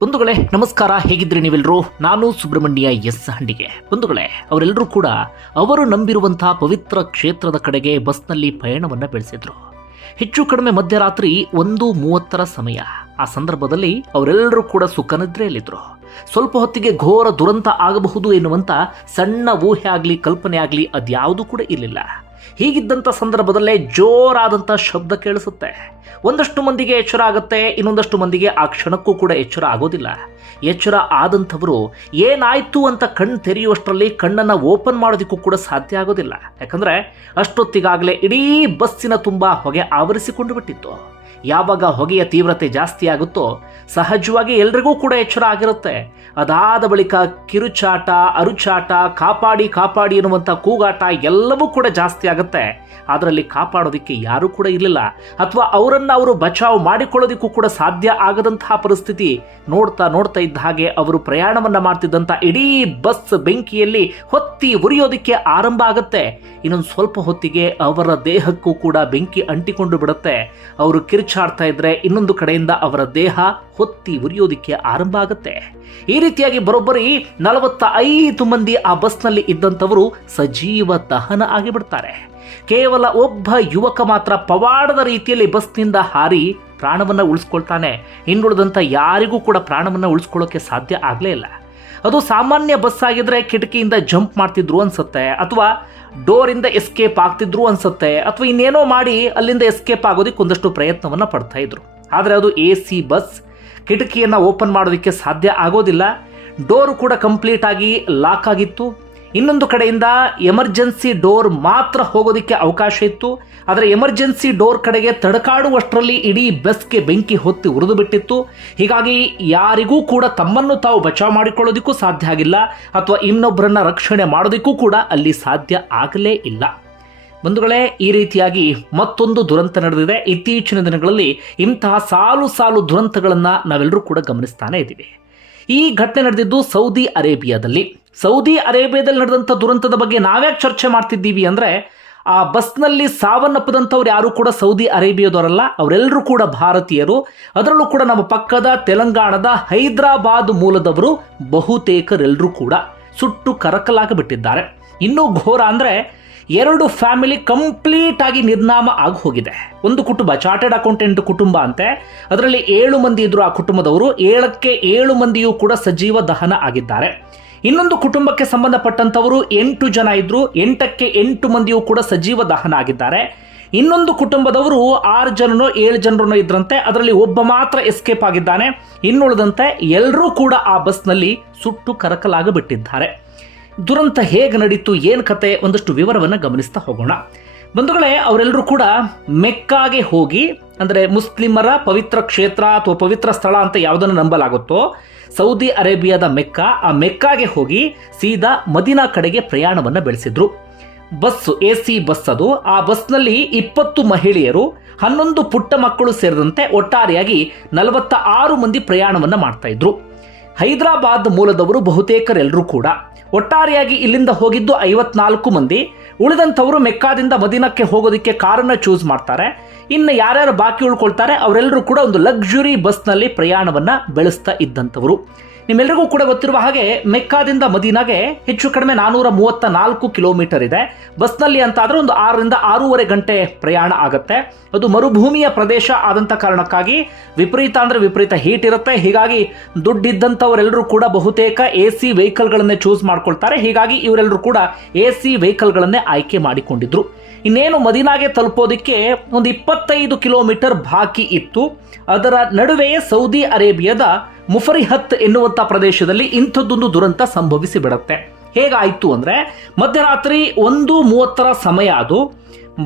ಬಂಧುಗಳೇ ನಮಸ್ಕಾರ, ಹೇಗಿದ್ರಿ ನೀವೆಲ್ಲರೂ? ನಾನು ಸುಬ್ರಹ್ಮಣ್ಯ ಎಸ್ ಹಂಡಿಗೆ. ಬಂಧುಗಳೇ, ಅವರೆಲ್ಲರೂ ಕೂಡ ಅವರು ನಂಬಿರುವಂತಹ ಪವಿತ್ರ ಕ್ಷೇತ್ರದ ಕಡೆಗೆ ಬಸ್ನಲ್ಲಿ ಪಯಣವನ್ನ ಬೆಳೆಸಿದ್ರು. ಹೆಚ್ಚು ಕಡಿಮೆ ಮಧ್ಯರಾತ್ರಿ 1:30 ಸಮಯ. ಆ ಸಂದರ್ಭದಲ್ಲಿ ಅವರೆಲ್ಲರೂ ಕೂಡ ಸುಖನಿದ್ರೆಯಲ್ಲಿದ್ರು. ಸ್ವಲ್ಪ ಹೊತ್ತಿಗೆ ಘೋರ ದುರಂತ ಆಗಬಹುದು ಎನ್ನುವಂತ ಸಣ್ಣ ಊಹೆ ಆಗಲಿ ಕಲ್ಪನೆ ಆಗಲಿ ಅದ್ಯಾವುದೂ ಕೂಡ ಇರಲಿಲ್ಲ. ಹೀಗಿದ್ದಂಥ ಸಂದರ್ಭದಲ್ಲೇ ಜೋರಾದಂಥ ಶಬ್ದ ಕೇಳಿಸುತ್ತೆ. ಒಂದಷ್ಟು ಮಂದಿಗೆ ಎಚ್ಚರ ಆಗುತ್ತೆ, ಇನ್ನೊಂದಷ್ಟು ಮಂದಿಗೆ ಆ ಕ್ಷಣಕ್ಕೂ ಕೂಡ ಎಚ್ಚರ ಆಗೋದಿಲ್ಲ. ಎಚ್ಚರ ಆದಂಥವರು ಏನಾಯ್ತು ಅಂತ ಕಣ್ಣು ತೆರೆಯುವಷ್ಟರಲ್ಲಿ ಕಣ್ಣನ್ನು ಓಪನ್ ಮಾಡೋದಕ್ಕೂ ಕೂಡ ಸಾಧ್ಯ ಆಗೋದಿಲ್ಲ. ಯಾಕಂದರೆ ಅಷ್ಟೊತ್ತಿಗಾಗಲೇ ಇಡೀ ಬಸ್ಸಿನ ತುಂಬ ಹೊಗೆ ಆವರಿಸಿಕೊಂಡು ಬಿಟ್ಟಿತ್ತು. ಯಾವಾಗ ಹೊಗೆಯ ತೀವ್ರತೆ ಜಾಸ್ತಿ ಆಗುತ್ತೋ ಸಹಜವಾಗಿ ಎಲ್ರಿಗೂ ಕೂಡ ಎಚ್ಚರ ಆಗಿರುತ್ತೆ. ಅದಾದ ಬಳಿಕ ಕಿರುಚಾಟ, ಅರುಚಾಟ, ಕಾಪಾಡಿ ಕಾಪಾಡಿ ಎನ್ನುವಂಥ ಕೂಗಾಟ ಎಲ್ಲವೂ ಕೂಡ ಜಾಸ್ತಿ ಆಗುತ್ತೆ. ಅದರಲ್ಲಿ ಕಾಪಾಡೋದಕ್ಕೆ ಯಾರೂ ಕೂಡ ಇರಲಿಲ್ಲ, ಅಥವಾ ಅವರನ್ನು ಅವರು ಬಚಾವ್ ಮಾಡಿಕೊಳ್ಳೋದಕ್ಕೂ ಕೂಡ ಸಾಧ್ಯ ಆಗದಂತಹ ಪರಿಸ್ಥಿತಿ. ನೋಡ್ತಾ ಇದ್ದ ಹಾಗೆ ಅವರು ಪ್ರಯಾಣವನ್ನು ಮಾಡ್ತಿದ್ದಂಥ ಇಡೀ ಬಸ್ ಬೆಂಕಿಯಲ್ಲಿ ಹೊತ್ತಿ ಉರಿಯೋದಕ್ಕೆ ಆರಂಭ ಆಗುತ್ತೆ. ಇನ್ನೊಂದು ಸ್ವಲ್ಪ ಹೊತ್ತಿಗೆ ಅವರ ದೇಹಕ್ಕೂ ಕೂಡ ಬೆಂಕಿ ಅಂಟಿಕೊಂಡು ಬಿಡುತ್ತೆ. ಅವರು ಕಿರುಚಾಡ್ತಾ ಇದ್ರೆ ಇನ್ನೊಂದು ಕಡೆಯಿಂದ ಅವರ ದೇಹ ಹೊತ್ತಿ ಉರಿಯೋದಕ್ಕೆ ಆರಂಭ ಆಗುತ್ತೆ. ಈ ರೀತಿಯಾಗಿ ಬರೋಬ್ಬರಿ 45 ಮಂದಿ ಆ ಬಸ್ನಲ್ಲಿ ಇದ್ದಂಥವರು ಸಜೀವ ದಹನ ಆಗಿಬಿಡ್ತಾರೆ. ಕೇವಲ ಒಬ್ಬ ಯುವಕ ಮಾತ್ರ ಪವಾಡದ ರೀತಿಯಲ್ಲಿ ಬಸ್ನಿಂದ ಹಾರಿ ಪ್ರಾಣವನ್ನು ಉಳಿಸ್ಕೊಳ್ತಾನೆ. ಇನ್ನುಳಿದಂಥ ಯಾರಿಗೂ ಕೂಡ ಪ್ರಾಣವನ್ನು ಉಳಿಸ್ಕೊಳ್ಳೋಕೆ ಸಾಧ್ಯ ಆಗಲೇ ಇಲ್ಲ. ಅದು ಸಾಮಾನ್ಯ ಬಸ್ ಆಗಿದ್ರೆ ಕಿಟಕಿಯಿಂದ ಜಂಪ್ ಮಾಡ್ತಿದ್ರು ಅನ್ಸುತ್ತೆ, ಅಥವಾ ಡೋರಿಂದ ಎಸ್ಕೇಪ್ ಆಗ್ತಿದ್ರು ಅನ್ಸುತ್ತೆ, ಅಥವಾ ಇನ್ನೇನೋ ಮಾಡಿ ಅಲ್ಲಿಂದ ಎಸ್ಕೇಪ್ ಆಗೋದಕ್ಕೆ ಒಂದಷ್ಟು ಪ್ರಯತ್ನವನ್ನು ಪಡ್ತಾ ಇದ್ರು. ಆದರೆ ಅದು AC ಬಸ್, ಕಿಟಕಿಯನ್ನು ಓಪನ್ ಮಾಡೋದಕ್ಕೆ ಸಾಧ್ಯ ಆಗೋದಿಲ್ಲ. ಡೋರು ಕೂಡ ಕಂಪ್ಲೀಟ್ ಆಗಿ ಲಾಕ್ ಆಗಿತ್ತು. ಇನ್ನೊಂದು ಕಡೆಯಿಂದ ಎಮರ್ಜೆನ್ಸಿ ಡೋರ್ ಮಾತ್ರ ಹೋಗೋದಕ್ಕೆ ಅವಕಾಶ ಇತ್ತು. ಆದರೆ ಎಮರ್ಜೆನ್ಸಿ ಡೋರ್ ಕಡೆಗೆ ತಡಕಾಡುವಷ್ಟರಲ್ಲಿ ಇಡೀ ಬಸ್ಗೆ ಬೆಂಕಿ ಹೊತ್ತಿ ಉರಿದು ಬಿಟ್ಟಿತ್ತು. ಹೀಗಾಗಿ ಯಾರಿಗೂ ಕೂಡ ತಮ್ಮನ್ನು ತಾವು ಬಚಾವ್ ಮಾಡಿಕೊಳ್ಳೋದಕ್ಕೂ ಸಾಧ್ಯ ಆಗಿಲ್ಲ, ಅಥವಾ ಇನ್ನೊಬ್ಬರನ್ನ ರಕ್ಷಣೆ ಮಾಡೋದಕ್ಕೂ ಕೂಡ ಅಲ್ಲಿ ಸಾಧ್ಯ ಆಗಲೇ ಇಲ್ಲ. ಬಂಧುಗಳೇ, ಈ ರೀತಿಯಾಗಿ ಮತ್ತೊಂದು ದುರಂತ ನಡೆದಿದೆ. ಇತ್ತೀಚಿನ ದಿನಗಳಲ್ಲಿ ಇಂತಹ ಸಾಲು ಸಾಲು ದುರಂತಗಳನ್ನು ನಾವೆಲ್ಲರೂ ಕೂಡ ಗಮನಿಸ್ತಾನೆ ಇದ್ದೀವಿ. ಈ ಘಟನೆ ನಡೆದಿದ್ದು ಸೌದಿ ಅರೇಬಿಯಾದಲ್ಲಿ. ಸೌದಿ ಅರೇಬಿಯಾದಲ್ಲಿ ನಡೆದಂಥ ದುರಂತದ ಬಗ್ಗೆ ನಾವ್ಯಾಕೆ ಚರ್ಚೆ ಮಾಡ್ತಿದ್ದೀವಿ ಅಂದರೆ, ಆ ಬಸ್ನಲ್ಲಿ ಸಾವನ್ನಪ್ಪದಂಥವ್ರು ಯಾರು ಕೂಡ ಸೌದಿ ಅರೇಬಿಯಾದವರಲ್ಲ, ಅವರೆಲ್ಲರೂ ಕೂಡ ಭಾರತೀಯರು. ಅದರಲ್ಲೂ ಕೂಡ ನಮ್ಮ ಪಕ್ಕದ ತೆಲಂಗಾಣದ ಹೈದರಾಬಾದ್ ಮೂಲದವರು ಬಹುತೇಕರೆಲ್ಲರೂ ಕೂಡ ಸುಟ್ಟು ಕರಕಲಾಗಿಬಿಟ್ಟಿದ್ದಾರೆ. ಇನ್ನೂ ಘೋರ ಅಂದರೆ 2 ಫ್ಯಾಮಿಲಿ ಕಂಪ್ಲೀಟ್ ಆಗಿ ನಿರ್ನಾಮ ಆಗಿ ಹೋಗಿದೆ. ಒಂದು ಕುಟುಂಬ, ಚಾರ್ಟೆಡ್ ಅಕೌಂಟೆಂಟ್ ಕುಟುಂಬ ಅಂತೆ, ಅದರಲ್ಲಿ 7 ಮಂದಿ ಇದ್ರು ಆ ಕುಟುಂಬದವರು. 7ಕ್ಕೆ 7 ಮಂದಿಯೂ ಕೂಡ ಸಜೀವ ದಹನ ಆಗಿದ್ದಾರೆ. ಇನ್ನೊಂದು ಕುಟುಂಬಕ್ಕೆ ಸಂಬಂಧಪಟ್ಟಂತವರು 8 ಜನ ಇದ್ರು. 8ಕ್ಕೆ 8 ಮಂದಿಯೂ ಕೂಡ ಸಜೀವ ದಹನ ಆಗಿದ್ದಾರೆ. ಇನ್ನೊಂದು ಕುಟುಂಬದವರು 6 ಜನನೋ 7 ಜನರನ್ನೋ ಇದ್ರಂತೆ, ಅದರಲ್ಲಿ ಒಬ್ಬ ಮಾತ್ರ ಎಸ್ಕೇಪ್ ಆಗಿದ್ದಾನೆ. ಇನ್ನುಳಿದಂತೆ ಎಲ್ಲರೂ ಕೂಡ ಆ ಬಸ್ನಲ್ಲಿ ಸುಟ್ಟು ಕರಕಲಾಗಿಬಿಟ್ಟಿದ್ದಾರೆ. ದುರಂತ ಹೇಗೆ ನಡೀತು, ಏನು ಕತೆ, ಒಂದಷ್ಟು ವಿವರವನ್ನು ಗಮನಿಸ್ತಾ ಹೋಗೋಣ. ಬಂಧುಗಳೇ, ಅವರೆಲ್ಲರೂ ಕೂಡ ಮೆಕ್ಕಾಗೆ ಹೋಗಿ, ಅಂದರೆ ಮುಸ್ಲಿಮರ ಪವಿತ್ರ ಕ್ಷೇತ್ರ ಅಥವಾ ಪವಿತ್ರ ಸ್ಥಳ ಅಂತ ಯಾವುದನ್ನು ನಂಬಲಾಗುತ್ತೋ ಸೌದಿ ಅರೇಬಿಯಾದ ಮೆಕ್ಕಾ, ಆ ಮೆಕ್ಕಾಗೆ ಹೋಗಿ ಸೀದಾ ಮದೀನಾ ಕಡೆಗೆ ಪ್ರಯಾಣವನ್ನು ಬೆಳೆಸಿದ್ರು. ಬಸ್ಸು AC ಬಸ್ ಅದು. ಆ ಬಸ್ನಲ್ಲಿ 20 ಮಹಿಳೆಯರು, 11 ಪುಟ್ಟ ಮಕ್ಕಳು ಸೇರಿದಂತೆ ಒಟ್ಟಾರೆಯಾಗಿ 46 ಮಂದಿ ಪ್ರಯಾಣವನ್ನು ಮಾಡ್ತಾ ಇದ್ರು. ಹೈದರಾಬಾದ್ ಮೂಲದವರು ಬಹುತೇಕರೆಲ್ಲರೂ ಕೂಡ. ಒಟ್ಟಾರೆಯಾಗಿ ಇಲ್ಲಿಂದ ಹೋಗಿದ್ದು 54 ಮಂದಿ. ಉಳಿದಂಥವರು ಮೆಕ್ಕಾದಿಂದ ಮದೀನಕ್ಕೆ ಹೋಗೋದಕ್ಕೆ ಕಾರನ್ನು ಚೂಸ್ ಮಾಡ್ತಾರೆ. ಇನ್ನು ಯಾರ್ಯಾರು ಬಾಕಿ ಉಳ್ಕೊಳ್ತಾರೆ ಅವರೆಲ್ಲರೂ ಕೂಡ ಒಂದು ಲಕ್ಸುರಿ ಬಸ್ನಲ್ಲಿ ಪ್ರಯಾಣವನ್ನು ಬೆಳೆಸ್ತಾ ಇದ್ದಂಥವರು. ನಿಮ್ಮೆಲ್ಲರಿಗೂ ಕೂಡ ಗೊತ್ತಿರುವ ಹಾಗೆ ಮೆಕ್ಕಾದಿಂದ ಮದೀನಾಗೆ ಹೆಚ್ಚು ಕಡಿಮೆ 434 ಕಿಲೋಮೀಟರ್ ಇದೆ. ಬಸ್ನಲ್ಲಿ ಅಂತ ಆದರೆ ಒಂದು 6ರಿಂದ 6.5 ಗಂಟೆ ಪ್ರಯಾಣ ಆಗುತ್ತೆ. ಅದು ಮರುಭೂಮಿಯ ಪ್ರದೇಶ ಆದಂಥ ಕಾರಣಕ್ಕಾಗಿ ವಿಪರೀತ ಹೀಟ್ ಇರುತ್ತೆ. ಹೀಗಾಗಿ ದುಡ್ಡಿದ್ದಂಥವರೆಲ್ಲರೂ ಕೂಡ ಬಹುತೇಕ AC ವೆಹಿಕಲ್ಗಳನ್ನೇ ಚೂಸ್ ಮಾಡ್ಕೊಳ್ತಾರೆ. ಹೀಗಾಗಿ ಇವರೆಲ್ಲರೂ ಕೂಡ AC ವೆಹಿಕಲ್ಗಳನ್ನೇ ಆಯ್ಕೆ ಮಾಡಿಕೊಂಡಿದ್ರು. ಇನ್ನೇನು ಮದೀನಾಗೆ ತಲುಪೋದಕ್ಕೆ ಒಂದು 25 ಕಿಲೋಮೀಟರ್ ಬಾಕಿ ಇತ್ತು. ಅದರ ನಡುವೆಯೇ ಸೌದಿ ಅರೇಬಿಯಾದ ಮುಫರಿಹತ್ ಎನ್ನುವಂಥ ಪ್ರದೇಶದಲ್ಲಿ ಇಂಥದ್ದೊಂದು ದುರಂತ ಸಂಭವಿಸಿ ಬಿಡುತ್ತೆ. ಹೇಗಾಯಿತು ಅಂದರೆ, ಮಧ್ಯರಾತ್ರಿ 1:30 ಸಮಯ ಅದು.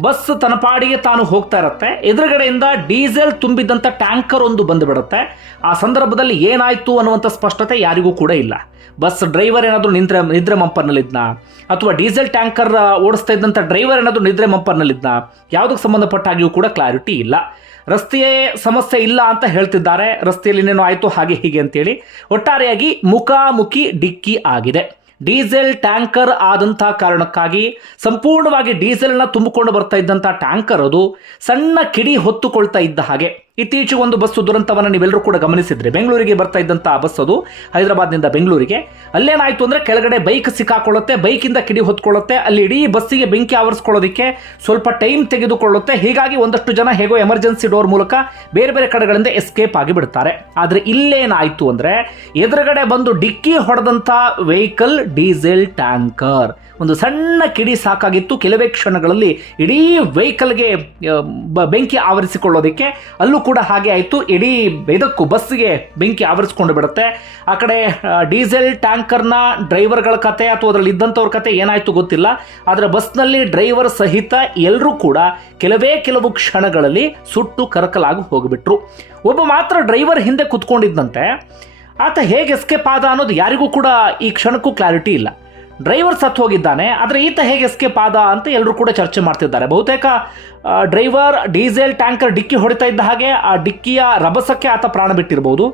ಬಸ್ ತನ್ನ ಪಾಡಿಗೆ ತಾನು ಹೋಗ್ತಾ ಇರುತ್ತೆ. ಎದುರುಗಡೆಯಿಂದ ಡೀಸೆಲ್ ತುಂಬಿದ್ದಂಥ ಟ್ಯಾಂಕರ್ ಒಂದು ಬಂದುಬಿಡುತ್ತೆ. ಆ ಸಂದರ್ಭದಲ್ಲಿ ಏನಾಯಿತು ಅನ್ನುವಂಥ ಸ್ಪಷ್ಟತೆ ಯಾರಿಗೂ ಕೂಡ ಇಲ್ಲ. ಬಸ್ ಡ್ರೈವರ್ ಏನಾದರೂ ನಿದ್ರೆ ಮಂಪರ್ನಲ್ಲಿದ್ನಾ, ಅಥವಾ ಡೀಸೆಲ್ ಟ್ಯಾಂಕರ್ ಓಡಿಸ್ತಾ ಇದ್ದಂಥ ಡ್ರೈವರ್ ಏನಾದರೂ ನಿದ್ರೆ ಮಂಪರ್ನಲ್ಲಿದ್ನಾ, ಯಾವುದಕ್ಕೆ ಸಂಬಂಧಪಟ್ಟಾಗಿಯೂ ಕೂಡ ಕ್ಲಾರಿಟಿ ಇಲ್ಲ. ರಸ್ತೆಯೇ ಸಮಸ್ಯೆ ಇಲ್ಲ ಅಂತ ಹೇಳ್ತಿದ್ದಾರೆ. ರಸ್ತೆಯಲ್ಲಿ ಇನ್ನೇನೋ ಆಯಿತು ಹಾಗೆ ಹೀಗೆ ಅಂತೇಳಿ. ಒಟ್ಟಾರೆಯಾಗಿ ಮುಖಾಮುಖಿ ಡಿಕ್ಕಿ ಆಗಿದೆ. ಡೀಸೆಲ್ ಟ್ಯಾಂಕರ್ ಆದಂಥ ಕಾರಣಕ್ಕಾಗಿ ಸಂಪೂರ್ಣವಾಗಿ ಡೀಸೆಲ್ನ ತುಂಬಿಕೊಂಡು ಬರ್ತಾ ಇದ್ದಂಥ ಟ್ಯಾಂಕರ್ ಅದು ಸಣ್ಣ ಕಿಡಿ ಹೊತ್ತುಕೊಳ್ತಾ ಇದ್ದ ಹಾಗೆ ಇತ್ತೀಚೆಗೆ ಒಂದು ಬಸ್ಸು ದುರಂತವನ್ನು ನೀವೆಲ್ಲರೂ ಕೂಡ ಗಮನಿಸಿದ್ರೆ, ಬೆಂಗಳೂರಿಗೆ ಬರ್ತಾ ಇದ್ದಂಥ ಬಸ್ ಅದು ಹೈದರಾಬಾದ್ನಿಂದ ಬೆಂಗಳೂರಿಗೆ. ಅಲ್ಲೇನಾಯಿತು ಅಂದರೆ ಕೆಳಗಡೆ ಬೈಕ್ ಸಿಕ್ಕಾಕೊಳ್ಳುತ್ತೆ, ಬೈಕಿಂದ ಕಿಡಿ ಹೊತ್ಕೊಳ್ಳುತ್ತೆ, ಅಲ್ಲಿ ಇಡೀ ಬಸ್ಸಿಗೆ ಬೆಂಕಿ ಆವರಿಸ್ಕೊಳ್ಳೋದಕ್ಕೆ ಸ್ವಲ್ಪ ಟೈಮ್ ತೆಗೆದುಕೊಳ್ಳುತ್ತೆ. ಹೀಗಾಗಿ ಒಂದಷ್ಟು ಜನ ಹೇಗೋ ಎಮರ್ಜೆನ್ಸಿ ಡೋರ್ ಮೂಲಕ ಬೇರೆ ಬೇರೆ ಕಡೆಗಳಿಂದ ಎಸ್ಕೇಪ್ ಆಗಿ ಬಿಡ್ತಾರೆ. ಆದರೆ ಇಲ್ಲೇನಾಯಿತು ಅಂದರೆ ಎದುರುಗಡೆ ಬಂದು ಡಿಕ್ಕಿ ಹೊಡೆದಂಥ ವೆಹಿಕಲ್ ಡೀಸೆಲ್ ಟ್ಯಾಂಕರ್, ಒಂದು ಸಣ್ಣ ಕಿಡಿ ಸಾಕಾಗಿತ್ತು. ಕೆಲವೇ ಕ್ಷಣಗಳಲ್ಲಿ ಇಡೀ ವೆಹಿಕಲ್ಗೆ ಬೆಂಕಿ ಆವರಿಸಿಕೊಳ್ಳೋದಕ್ಕೆ ಅಲ್ಲೂ ಕೂಡ ಹಾಗೆ ಆಯಿತು. ಇಡೀ ಇದಕ್ಕೂ ಬಸ್ಸಿಗೆ ಬೆಂಕಿ ಆವರಿಸ್ಕೊಂಡು ಬಿಡುತ್ತೆ. ಆ ಕಡೆ ಡೀಸೆಲ್ ಟ್ಯಾಂಕರ್ನ ಡ್ರೈವರ್ಗಳ ಕತೆ ಅಥವಾ ಅದರಲ್ಲಿ ಇದ್ದಂಥವ್ರ ಕತೆ ಏನಾಯಿತು ಗೊತ್ತಿಲ್ಲ. ಆದರೆ ಬಸ್ನಲ್ಲಿ ಡ್ರೈವರ್ ಸಹಿತ ಎಲ್ಲರೂ ಕೂಡ ಕೆಲವು ಕ್ಷಣಗಳಲ್ಲಿ ಸುಟ್ಟು ಕರಕಲಾಗಿ ಹೋಗಿಬಿಟ್ರು. ಒಬ್ಬ ಮಾತ್ರ ಡ್ರೈವರ್ ಹಿಂದೆ ಕುತ್ಕೊಂಡಿದ್ದಂತೆ. ಆತ ಹೇಗೆ ಎಸ್ಕೇಪ್ ಆದ ಅನ್ನೋದು ಯಾರಿಗೂ ಕೂಡ ಈ ಕ್ಷಣಕ್ಕೂ ಕ್ಲಾರಿಟಿ ಇಲ್ಲ. ಡ್ರೈವರ್ ಸತ್ತು ಹೋಗಿದ್ದಾನೆ, ಆದರೆ ಈತ ಹೇಗೆ ಎಸ್ಕೇಪ್ ಆದ ಅಂತ ಎಲ್ಲರೂ ಕೂಡ ಚರ್ಚೆ ಮಾಡ್ತಿದ್ದಾರೆ. ಬಹುತೇಕ ಡ್ರೈವರ್ ಡೀಸೆಲ್ ಟ್ಯಾಂಕರ್ ಡಿಕ್ಕಿ ಹೊಡಿತಾ ಇದ್ದ ಹಾಗೆ ಆ ಡಿಕ್ಕಿಯ ರಭಸಕ್ಕೆ ಆತ ಪ್ರಾಣ ಬಿಟ್ಟಿರಬಹುದು.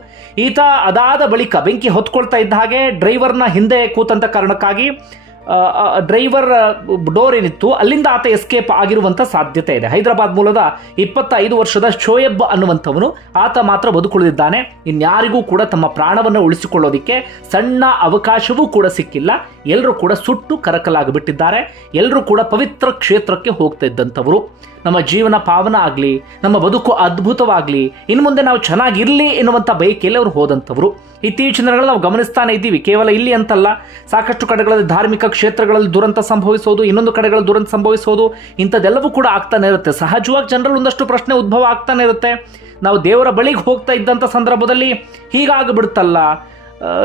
ಈತ ಅದಾದ ಬಳಿಕ ಬೆಂಕಿ ಹೊತ್ಕೊಳ್ತಾ ಇದ್ದ ಹಾಗೆ ಡ್ರೈವರ್ನ ಹಿಂದೆ ಕೂತಂತ ಕಾರಣಕ್ಕಾಗಿ ಡ್ರೈವರ್ ಡೋರ್ ಏನಿತ್ತು ಅಲ್ಲಿಂದ ಆತ ಎಸ್ಕೇಪ್ ಆಗಿರುವಂಥ ಸಾಧ್ಯತೆ ಇದೆ. ಹೈದರಾಬಾದ್ ಮೂಲದ 25 ವರ್ಷದ ಶೋಯಬ್ ಅನ್ನುವಂಥವನು ಆತ ಮಾತ್ರ ಬದುಕುಳಿದಿದ್ದಾನೆ. ಇನ್ಯಾರಿಗೂ ಕೂಡ ತಮ್ಮ ಪ್ರಾಣವನ್ನು ಉಳಿಸಿಕೊಳ್ಳೋದಿಕ್ಕೆ ಸಣ್ಣ ಅವಕಾಶವೂ ಕೂಡ ಸಿಕ್ಕಿಲ್ಲ. ಎಲ್ಲರೂ ಕೂಡ ಸುಟ್ಟು ಕರಕಲಾಗಿಬಿಟ್ಟಿದ್ದಾರೆ. ಎಲ್ಲರೂ ಕೂಡ ಪವಿತ್ರ ಕ್ಷೇತ್ರಕ್ಕೆ ಹೋಗ್ತಾ ಇದ್ದಂಥವರು. ನಮ್ಮ ಜೀವನ ಪಾವನ ಆಗಲಿ, ನಮ್ಮ ಬದುಕು ಅದ್ಭುತವಾಗಲಿ, ಇನ್ನು ಮುಂದೆ ನಾವು ಚೆನ್ನಾಗಿರಲಿ ಎನ್ನುವಂಥ ಬಯಕೆಯಲ್ಲಿ ಅವರು ಹೋದಂಥವರು. ಇತ್ತೀಚಿನ ದಿನಗಳಲ್ಲಿ ನಾವು ಗಮನಿಸ್ತಾನೆ ಇದ್ದೀವಿ. ಕೇವಲ ಇಲ್ಲಿ ಅಂತಲ್ಲ, ಸಾಕಷ್ಟು ಕಡೆಗಳಲ್ಲಿ ಧಾರ್ಮಿಕ ಕ್ಷೇತ್ರಗಳಲ್ಲಿ ದುರಂತ ಸಂಭವಿಸೋದು, ಇನ್ನೊಂದು ಕಡೆಗಳಲ್ಲಿ ದುರಂತ ಸಂಭವಿಸೋದು, ಇಂಥದ್ದೆಲ್ಲವೂ ಕೂಡ ಆಗ್ತಾನೆ ಇರುತ್ತೆ. ಸಹಜವಾಗಿ ಜನರಲ್ಲಿ ಒಂದಷ್ಟು ಪ್ರಶ್ನೆ ಉದ್ಭವ ಆಗ್ತಾನೆ ಇರುತ್ತೆ. ನಾವು ದೇವರ ಬಳಿಗೆ ಹೋಗ್ತಾ ಇದ್ದಂಥ ಸಂದರ್ಭದಲ್ಲಿ ಹೀಗಾಗಿಬಿಡುತ್ತಲ್ಲ,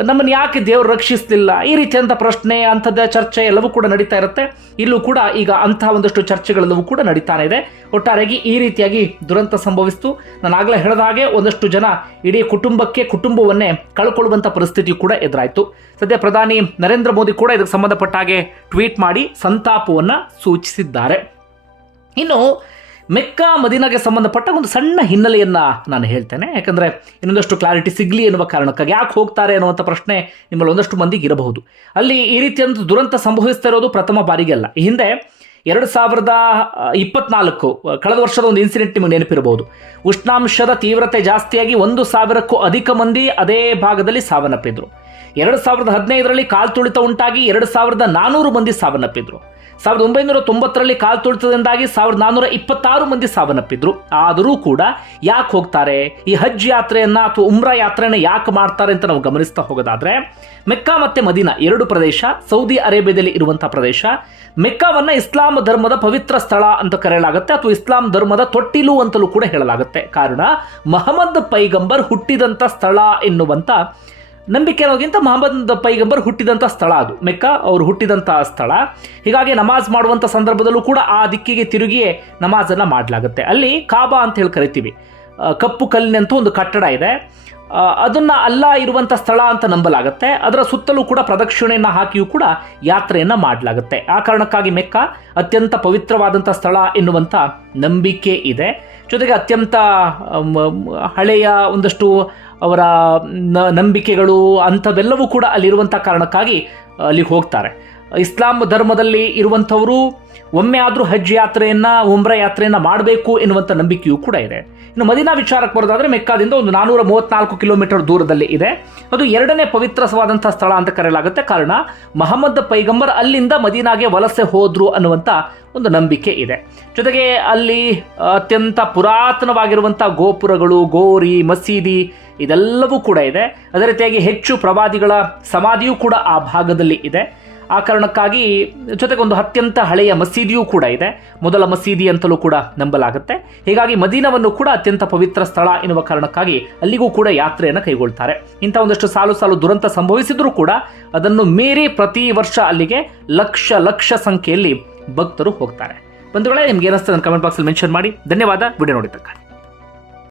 ನಮ್ಮನ್ನು ಯಾಕೆ ದೇವರು ರಕ್ಷಿಸಲಿಲ್ಲ, ಈ ರೀತಿಯಂಥ ಪ್ರಶ್ನೆ, ಅಂಥದ್ದೇ ಚರ್ಚೆ ಎಲ್ಲವೂ ಕೂಡ ನಡೀತಾ ಇರುತ್ತೆ. ಇಲ್ಲೂ ಕೂಡ ಈಗ ಅಂತಹ ಒಂದಷ್ಟು ಚರ್ಚೆಗಳೆಲ್ಲವೂ ಕೂಡ ನಡೀತಾನೆ ಇದೆ. ಒಟ್ಟಾರೆಯಾಗಿ ಈ ರೀತಿಯಾಗಿ ದುರಂತ ಸಂಭವಿಸಿತು. ನಾನು ಆಗಲೇ ಹೇಳಿದ ಹಾಗೆ ಒಂದಷ್ಟು ಜನ ಇಡೀ ಕುಟುಂಬವನ್ನೇ ಕಳ್ಕೊಳ್ಳುವಂಥ ಪರಿಸ್ಥಿತಿ ಕೂಡ ಎದುರಾಯಿತು. ಸದ್ಯ ಪ್ರಧಾನಿ ನರೇಂದ್ರ ಮೋದಿ ಕೂಡ ಇದಕ್ಕೆ ಸಂಬಂಧಪಟ್ಟ ಹಾಗೆ ಟ್ವೀಟ್ ಮಾಡಿ ಸಂತಾಪವನ್ನು ಸೂಚಿಸಿದ್ದಾರೆ. ಇನ್ನು ಮೆಕ್ಕಾ ಮದೀನಾಗೆ ಸಂಬಂಧಪಟ್ಟ ಒಂದು ಸಣ್ಣ ಹಿನ್ನೆಲೆಯನ್ನು ನಾನು ಹೇಳ್ತೇನೆ, ಯಾಕಂದರೆ ಇನ್ನೊಂದಷ್ಟು ಕ್ಲಾರಿಟಿ ಸಿಗಲಿ ಎನ್ನುವ ಕಾರಣಕ್ಕಾಗಿ. ಯಾಕೆ ಹೋಗ್ತಾರೆ ಅನ್ನುವಂಥ ಪ್ರಶ್ನೆ ನಿಮ್ಮಲ್ಲಿ ಒಂದಷ್ಟು ಮಂದಿಗೆ ಇರಬಹುದು. ಅಲ್ಲಿ ಈ ರೀತಿಯಂಥ ದುರಂತ ಸಂಭವಿಸ್ತಾ ಇರೋದು ಪ್ರಥಮ ಬಾರಿಗೆ ಅಲ್ಲ. ಈ ಹಿಂದೆ 2024 ಕಳೆದ ವರ್ಷದ ಒಂದು ಇನ್ಸಿಡೆಂಟ್ ನಿಮಗೆ ನೆನಪಿರಬಹುದು. ಉಷ್ಣಾಂಶದ ತೀವ್ರತೆ ಜಾಸ್ತಿಯಾಗಿ 1,000ಕ್ಕೂ ಅಧಿಕ ಮಂದಿ ಅದೇ ಭಾಗದಲ್ಲಿ ಸಾವನ್ನಪ್ಪಿದ್ರು. 2015ರಲ್ಲಿ ಕಾಲ್ತುಳಿತ ಉಂಟಾಗಿ 2,400 ಮಂದಿ ಸಾವನ್ನಪ್ಪಿದ್ರು. 1990ರಲ್ಲಿ ಕಾಲ್ತುಳಿತದಿಂದಾಗಿ 1,426 ಮಂದಿ ಸಾವನ್ನಪ್ಪಿದ್ರು. ಆದರೂ ಕೂಡ ಯಾಕೆ ಹೋಗ್ತಾರೆ, ಈ ಹಜ್ ಯಾತ್ರೆಯನ್ನ ಅಥವಾ ಉಮ್ರಾ ಯಾತ್ರೆಯನ್ನು ಯಾಕೆ ಮಾಡ್ತಾರೆ ಅಂತ ನಾವು ಗಮನಿಸ್ತಾ ಹೋಗೋದಾದ್ರೆ, ಮೆಕ್ಕಾ ಮತ್ತೆ ಮದೀನಾ ಎರಡು ಪ್ರದೇಶ ಸೌದಿ ಅರೇಬಿಯಾದಲ್ಲಿ ಇರುವಂತಹ ಪ್ರದೇಶ. ಮೆಕ್ಕಾವನ್ನ ಇಸ್ಲಾಂ ಧರ್ಮದ ಪವಿತ್ರ ಸ್ಥಳ ಅಂತ ಕರೆಯಲಾಗುತ್ತೆ, ಅಥವಾ ಇಸ್ಲಾಂ ಧರ್ಮದ ತೊಟ್ಟಿಲು ಅಂತಲೂ ಕೂಡ ಹೇಳಲಾಗುತ್ತೆ. ಕಾರಣ ಮಹಮ್ಮದ್ ಪೈಗಂಬರ್ ಹುಟ್ಟಿದಂಥ ಸ್ಥಳ ಎನ್ನುವಂಥ ನಂಬಿಕೆ ಅನ್ನೋದಕ್ಕಿಂತ ಮಹಮ್ಮದ್ ಪೈಗಂಬರ್ ಹುಟ್ಟಿದಂಥ ಸ್ಥಳ ಅದು ಮೆಕ್ಕಾ, ಅವರು ಹುಟ್ಟಿದಂಥ ಸ್ಥಳ. ಹೀಗಾಗಿ ನಮಾಜ್ ಮಾಡುವಂಥ ಸಂದರ್ಭದಲ್ಲೂ ಕೂಡ ಆ ದಿಕ್ಕಿಗೆ ತಿರುಗಿಯೇ ನಮಾಜನ್ನು ಮಾಡಲಾಗುತ್ತೆ. ಅಲ್ಲಿ ಕಾಬಾ ಅಂತ ಹೇಳಿ ಕರಿತೀವಿ, ಕಪ್ಪು ಕಲ್ಲಿನಂತೂ ಒಂದು ಕಟ್ಟಡ ಇದೆ. ಅದನ್ನು ಅಲ್ಲ ಇರುವಂಥ ಸ್ಥಳ ಅಂತ ನಂಬಲಾಗುತ್ತೆ. ಅದರ ಸುತ್ತಲೂ ಕೂಡ ಪ್ರದಕ್ಷಿಣೆಯನ್ನು ಹಾಕಿಯೂ ಕೂಡ ಯಾತ್ರೆಯನ್ನು ಮಾಡಲಾಗುತ್ತೆ. ಆ ಕಾರಣಕ್ಕಾಗಿ ಮೆಕ್ಕಾ ಅತ್ಯಂತ ಪವಿತ್ರವಾದಂಥ ಸ್ಥಳ ಎನ್ನುವಂಥ ನಂಬಿಕೆ ಇದೆ. ಜೊತೆಗೆ ಅತ್ಯಂತ ಹಳೆಯ ಒಂದಷ್ಟು ಅವರ ನಂಬಿಕೆಗಳು ಅಂಥವೆಲ್ಲವೂ ಕೂಡ ಅಲ್ಲಿರುವಂಥ ಕಾರಣಕ್ಕಾಗಿ ಅಲ್ಲಿಗೆ ಹೋಗ್ತಾರೆ. ಇಸ್ಲಾಂ ಧರ್ಮದಲ್ಲಿ ಇರುವಂಥವರು ಒಮ್ಮೆ ಆದರೂ ಹಜ್ ಯಾತ್ರೆಯನ್ನು ಉಮ್ರಾ ಯಾತ್ರೆಯನ್ನು ಮಾಡಬೇಕು ಎನ್ನುವಂಥ ನಂಬಿಕೆಯೂ ಕೂಡ ಇದೆ. ಇನ್ನು ಮದೀನಾ ವಿಚಾರಕ್ಕೆ ಬರೋದಾದರೆ ಮೆಕ್ಕಾದಿಂದ ಒಂದು 434 ಕಿಲೋಮೀಟರ್ ದೂರದಲ್ಲಿ ಇದೆ. ಅದು ಎರಡನೇ ಪವಿತ್ರವಾದಂಥ ಸ್ಥಳ ಅಂತ ಕರೆಯಲಾಗುತ್ತೆ. ಕಾರಣ ಮಹಮ್ಮದ್ ಪೈಗಂಬರ್ ಅಲ್ಲಿಂದ ಮದೀನಾಗೆ ವಲಸೆ ಹೋದ್ರು ಅನ್ನುವಂಥ ಒಂದು ನಂಬಿಕೆ ಇದೆ. ಜೊತೆಗೆ ಅಲ್ಲಿ ಅತ್ಯಂತ ಪುರಾತನವಾಗಿರುವಂಥ ಗೋಪುರಗಳು, ಗೋರಿ, ಮಸೀದಿ ಇದೆಲ್ಲವೂ ಕೂಡ ಇದೆ. ಅದೇ ರೀತಿಯಾಗಿ ಹೆಚ್ಚು ಪ್ರವಾದಿಗಳ ಸಮಾಧಿಯೂ ಕೂಡ ಆ ಭಾಗದಲ್ಲಿ ಇದೆ. ಆ ಕಾರಣಕ್ಕಾಗಿ ಜೊತೆಗೆ ಒಂದು ಅತ್ಯಂತ ಹಳೆಯ ಮಸೀದಿಯೂ ಕೂಡ ಇದೆ, ಮೊದಲ ಮಸೀದಿ ಅಂತಲೂ ಕೂಡ ನಂಬಲಾಗುತ್ತೆ. ಹೀಗಾಗಿ ಮದೀನವನ್ನು ಕೂಡ ಅತ್ಯಂತ ಪವಿತ್ರ ಸ್ಥಳ ಎನ್ನುವ ಕಾರಣಕ್ಕಾಗಿ ಅಲ್ಲಿಗೂ ಕೂಡ ಯಾತ್ರೆಯನ್ನು ಕೈಗೊಳ್ತಾರೆ. ಇಂಥ ಒಂದಷ್ಟು ಸಾಲು ದುರಂತ ಸಂಭವಿಸಿದ್ರೂ ಕೂಡ ಅದನ್ನು ಮೀರಿ ಪ್ರತಿ ವರ್ಷ ಅಲ್ಲಿಗೆ ಲಕ್ಷ ಸಂಖ್ಯೆಯಲ್ಲಿ ಭಕ್ತರು ಹೋಗ್ತಾರೆ. ಬಂಧುಗಳೇ, ನಿಮ್ಗೆ ಏನಿಸ್ತದೆ ಕಮೆಂಟ್ ಬಾಕ್ಸಲ್ಲಿ ಮೆನ್ಷನ್ ಮಾಡಿ. ಧನ್ಯವಾದ ವಿಡಿಯೋ ನೋಡಿದ್ದಕ್ಕೆ.